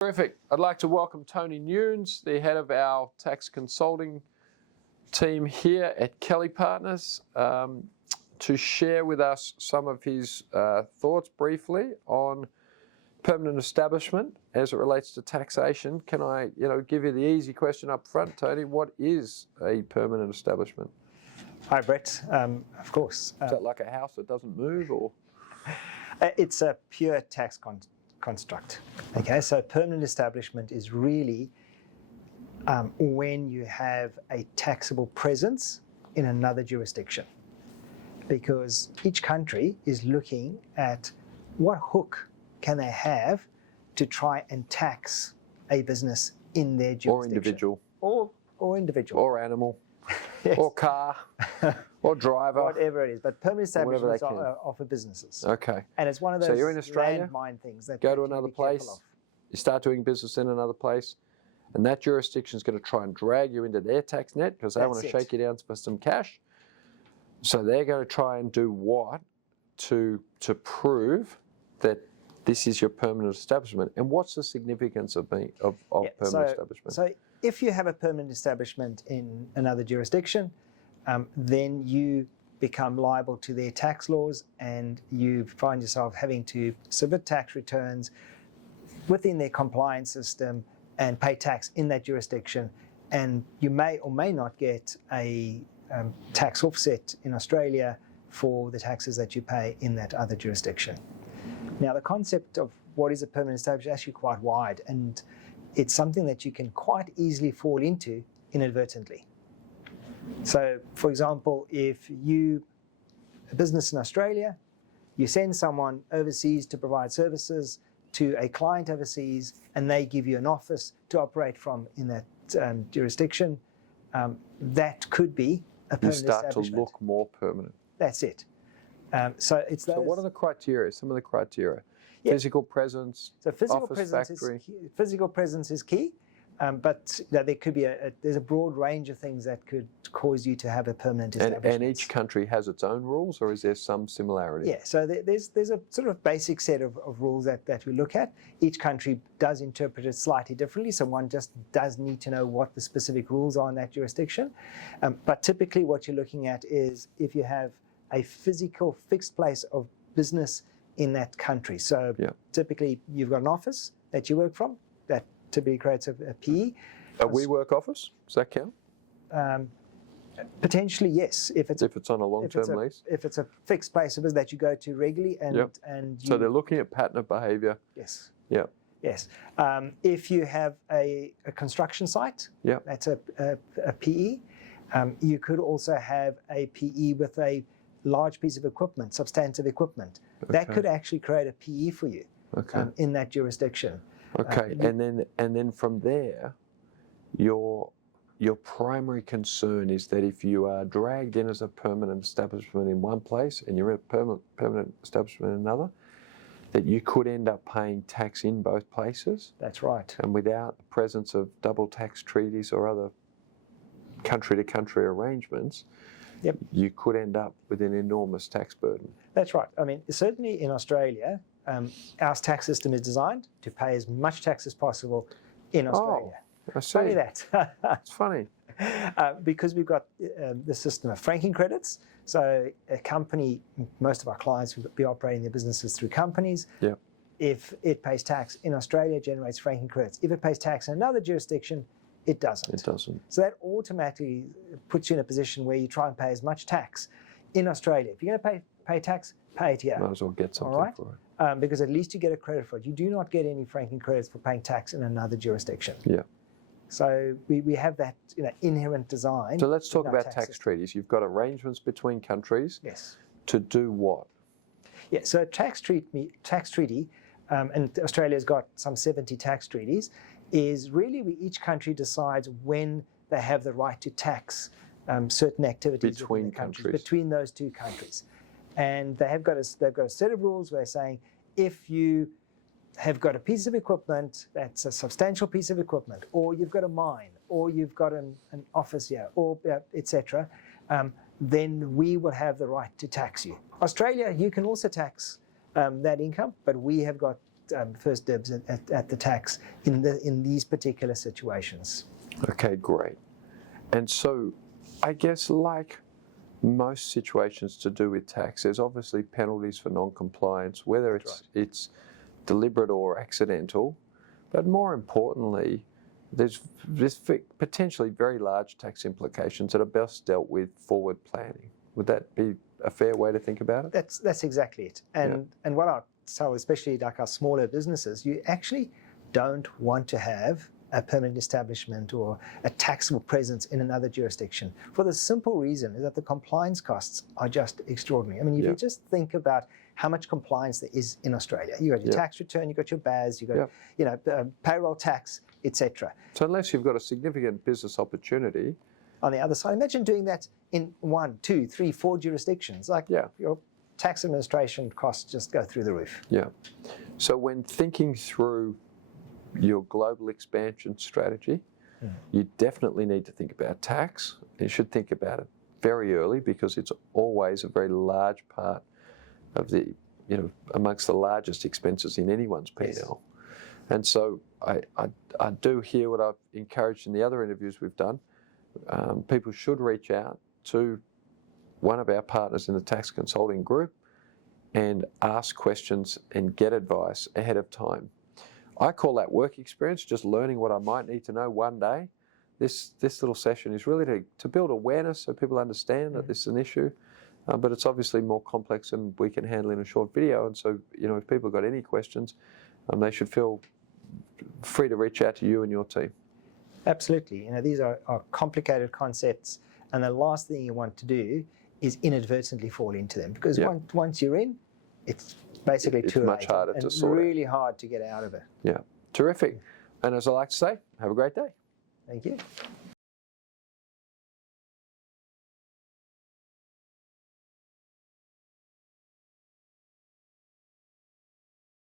Terrific. I'd like to welcome Tony Nunes, the head of our tax consulting team here at Kelly+Partners, to share with us some of his thoughts briefly on permanent establishment as it relates to taxation. Can I, give you the easy question up front, Tony? What is a permanent establishment? Hi, Brett. Of course. Is that like a house that doesn't move, or? It's a pure tax construct. Okay, so permanent establishment is really when you have a taxable presence in another jurisdiction, because each country is looking at what hook can they have to try and tax a business in their jurisdiction. Or individual. Or individual. Or animal. Yes. Or car. Or driver. Whatever it is. But permanent establishments are for businesses. Okay. And it's one of those so you're in Australia, landmine things that go to another place, you start doing business in another place, and that jurisdiction is going to try and drag you into their tax net because they want to shake you down for some cash. So they're going to try and do what to prove that this is your permanent establishment. And what's the significance of permanent establishment? So if you have a permanent establishment in another jurisdiction, then you become liable to their tax laws, and you find yourself having to submit tax returns within their compliance system and pay tax in that jurisdiction. And you may or may not get a tax offset in Australia for the taxes that you pay in that other jurisdiction. Now, the concept of what is a permanent establishment is actually quite wide, and it's something that you can quite easily fall into inadvertently. So, for example, if a business in Australia, you send someone overseas to provide services to a client overseas, and they give you an office to operate from in that jurisdiction, that could be a permanent establishment. You start to look more permanent. That's it. So what are the criteria? Some of the criteria. Yeah. Physical presence. So physical office, presence factory. Physical presence is key, but there could be there's a broad range of things that could cause you to have a permanent establishment. And each country has its own rules, or is there some similarity? Yeah. So there's a sort of basic set of rules that we look at. Each country does interpret it slightly differently, so one just does need to know what the specific rules are in that jurisdiction. But typically, what you're looking at is if you have a physical fixed place of business in that country. So typically you've got an office that you work from that typically creates a PE. A WeWork office, does that count? Potentially, yes. If it's on a long-term lease? If it's a fixed place of business that you go to regularly so they're looking at pattern of behaviour. Yes. Yeah. Yes. If you have a construction site, that's a PE. You could also have a PE with a large piece of equipment, substantive equipment. Okay. That could actually create a PE for you in that jurisdiction. Okay, and then from there, your primary concern is that if you are dragged in as a permanent establishment in one place and you're in a permanent establishment in another, that you could end up paying tax in both places. That's right. And without the presence of double tax treaties or other country-to-country arrangements, you could end up with an enormous tax burden. That's right. I mean, certainly in Australia, our tax system is designed to pay as much tax as possible in Australia. Oh, I see. Funny that. It's funny. Because we've got the system of franking credits. So a company, most of our clients will be operating their businesses through companies. Yeah. If it pays tax in Australia, it generates franking credits. If it pays tax in another jurisdiction, it doesn't. It doesn't. So that automatically puts you in a position where you try and pay as much tax in Australia. If you're going to pay tax, pay it here. Might as well get something for it. Because at least you get a credit for it. You do not get any franking credits for paying tax in another jurisdiction. Yeah. So we have that inherent design. So let's talk about tax treaties. You've got arrangements between countries. Yes. To do what? Yeah. So tax treaty, and Australia's got some 70 tax treaties, is really where each country decides when they have the right to tax certain activities between countries. Between those two countries. And they've got a set of rules where they're saying if you have got a piece of equipment that's a substantial piece of equipment, or you've got a mine, or you've got an office here, or etc., then we will have the right to tax you. Australia, you can also tax that income, but we have got first dibs at the tax in these particular situations. Okay, great. And so I guess like most situations to do with tax, there's obviously penalties for non-compliance, whether it's deliberate or accidental, but more importantly, there's potentially very large tax implications that are best dealt with forward planning. Would that be a fair way to think about it? That's exactly it. And what I tell, especially like our smaller businesses, you actually don't want to have a permanent establishment or a taxable presence in another jurisdiction for the simple reason is that the compliance costs are just extraordinary. I mean, if you just think about how much compliance there is in Australia, you got your tax return, you got your BAS, you got payroll tax, etc. So unless you've got a significant business opportunity, on the other side, imagine doing that in 1, 2, 3, 4 jurisdictions. Like your tax administration costs just go through the roof. Yeah. So when thinking through your global expansion strategy, you definitely need to think about tax. You should think about it very early because it's always a very large part of the, amongst the largest expenses in anyone's P&L. Yes. And so I do hear what I've encouraged in the other interviews we've done. People should reach out to one of our partners in the tax consulting group and ask questions and get advice ahead of time. I call that work experience, just learning what I might need to know one day. This little session is really to build awareness so people understand that this is an issue, but it's obviously more complex than we can handle in a short video. And so, if people have got any questions, they should feel free to reach out to you and your team. Absolutely. These are complicated concepts, and the last thing you want to do is inadvertently fall into them, because once you're in, it's basically too late. It's much harder to sort. It's really hard to get out of it. Yeah. Terrific. And as I like to say, have a great day. Thank you.